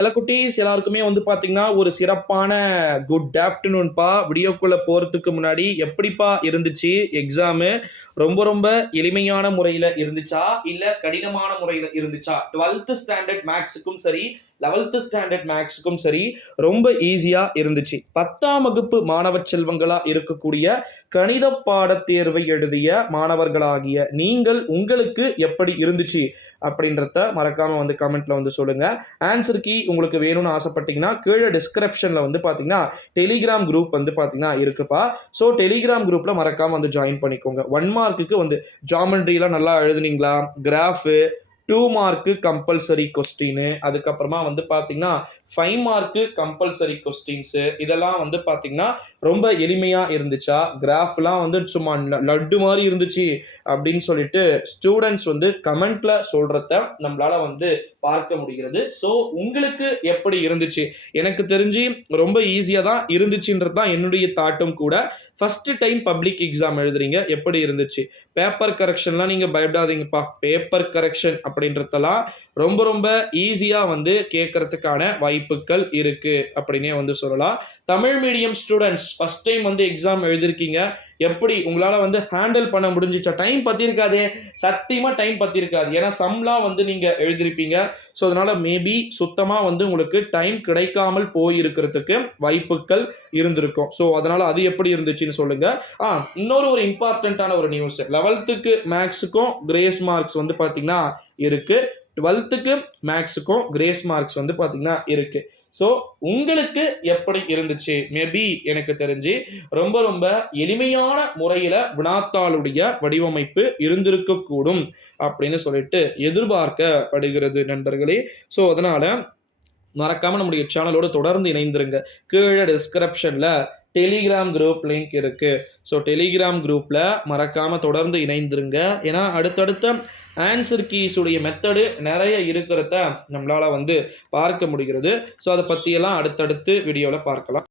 Hello குட்டீஸ் எல்லாருக்குமே வந்து பார்த்தீங்கன்னா, ஒரு சிறப்பான குட் ஆஃப்டர்நூன்பா. வீடியோக்குள்ள போறதுக்கு முன்னாடி எப்படிப்பா இருந்துச்சு எக்ஸாமு? ரொம்ப ரொம்ப எளிமையான முறையில இருந்துச்சா? இல்ல கடினமான முறையில இருந்துச்சா? 12th ஸ்டாண்டர்ட் மேத்ஸுக்கும் சரி, 11th ஸ்டாண்டர்ட் மேத்ஸுக்கும் சரி, ரொம்ப ஈஸியா இருந்துச்சு. 10ஆம் வகுப்பு மாணவ செல்வங்களா இருக்கக்கூடிய கணித பாடத் தேர்வை எழுதிய மாணவர்களாகிய நீங்கள் உங்களுக்கு எப்படி இருந்துச்சு? அப்படின்றத மறக்காம வந்து கமெண்ட்ல வந்து சொல்லுங்க. ஆன்சர் கீ உங்களுக்கு வேணும்னு ஆசைப்பட்டீங்கன்னா கீழே டிஸ்கிரிப்ஷன்ல வந்து பார்த்தீங்கன்னா டெலிகிராம் குரூப் வந்து பார்த்தீங்கன்னா இருக்குப்பா. ஸோ டெலிகிராம் குரூப்ல மறக்காம வந்து ஜாயின் பண்ணிக்கோங்க. 1 மார்க்குக்கு வந்து ஜாமெண்ட்ரிலாம் நல்லா எழுதுனீங்களா, கிராஃபு 2 மார்க்கு கம்பல்சரி கொஸ்டின், அதுக்கப்புறமா வந்து பார்த்தீங்கன்னா 5 மார்க்கு கம்பல்சரி கொஸ்டின்ஸ், இதெல்லாம் வந்து பார்த்தீங்கன்னா ரொம்ப எளிமையா இருந்துச்சா? கிராஃப்லாம் வந்து சும்மா லட்டு மாதிரி இருந்துச்சு அப்படின்னு சொல்லிட்டு ஸ்டூடெண்ட்ஸ் வந்து கமெண்ட்ல சொல்றத நம்மளால வந்து பார்க்க முடிகிறது. ஸோ உங்களுக்கு எப்படி இருந்துச்சு? எனக்கு தெரிஞ்சு ரொம்ப ஈஸியா தான் இருந்துச்சுன்றது தான் என்னுடைய தாட்டும் கூட. ஃபர்ஸ்ட் டைம் பப்ளிக் எக்ஸாம் எழுதுறீங்க. எப்படி இருந்துச்சு? பேப்பர் கரெக்ஷன்லாம் நீங்க பயப்படாதீங்கப்பா. பேப்பர் கரெக்ஷன் அப்படின்றதெல்லாம் ரொம்ப ரொம்ப ஈஸியா வந்து கேட்கறதுக்கான வாய்ப்புகள் இருக்கு அப்படின்னே வந்து சொல்லலாம். Tamil medium students first time வந்து எக்ஸாம் எழுதிருக்கீங்க. எப்படி உங்களால வந்து ஹேண்டில் பண்ண முடிஞ்சுச்சா? டைம் பத்தியிருக்காதே, சத்தியமா டைம் பத்தியிருக்காது. ஏன்னா சம்லாம் வந்து நீங்க எழுதிருப்பீங்க. ஸோ அதனால மேபி சுத்தமா வந்து உங்களுக்கு டைம் கிடைக்காமல் போயிருக்கிறதுக்கு வாய்ப்புகள் இருந்திருக்கும். ஸோ அதனால அது எப்படி இருந்துச்சுன்னு சொல்லுங்க. இன்னொரு ஒரு இம்பார்ட்டன்டான ஒரு நியூஸ். 11th மேக்ஸுக்கும் கிரேஸ் மார்க்ஸ் வந்து பார்த்தீங்கன்னா இருக்கு. 12th மேக்ஸுக்கும் கிரேஸ் மார்க்ஸ் வந்து பார்த்தீங்கன்னா இருக்கு. ஸோ உங்களுக்கு எப்படி இருந்துச்சு? மேபி எனக்கு தெரிஞ்சு ரொம்ப ரொம்ப எளிமையான முறையில வினாத்தாளுடைய வடிவமைப்பு இருந்திருக்கக்கூடும் அப்படின்னு சொல்லிட்டு எதிர்பார்க்கப்படுகிறது நண்பர்களே. ஸோ அதனால மறக்காம நம்முடைய சேனலோட தொடர்ந்து இணைந்திருங்க. கீழே டிஸ்கிரிப்ஷன்ல டெலிகிராம் குரூப் லிங்க் இருக்கு. ஸோ டெலிகிராம் குரூப்ல மறக்காம தொடர்ந்து இணைந்திருங்க. ஏன்னா அடுத்தடுத்த ஆன்சர் கீஸ் உடைய மெத்தடு நிறைய இருக்கிறத நம்மளால வந்து பார்க்க முடிகிறது. ஸோ அதை பற்றியெல்லாம் அடுத்தடுத்து வீடியோவில் பார்க்கலாம்.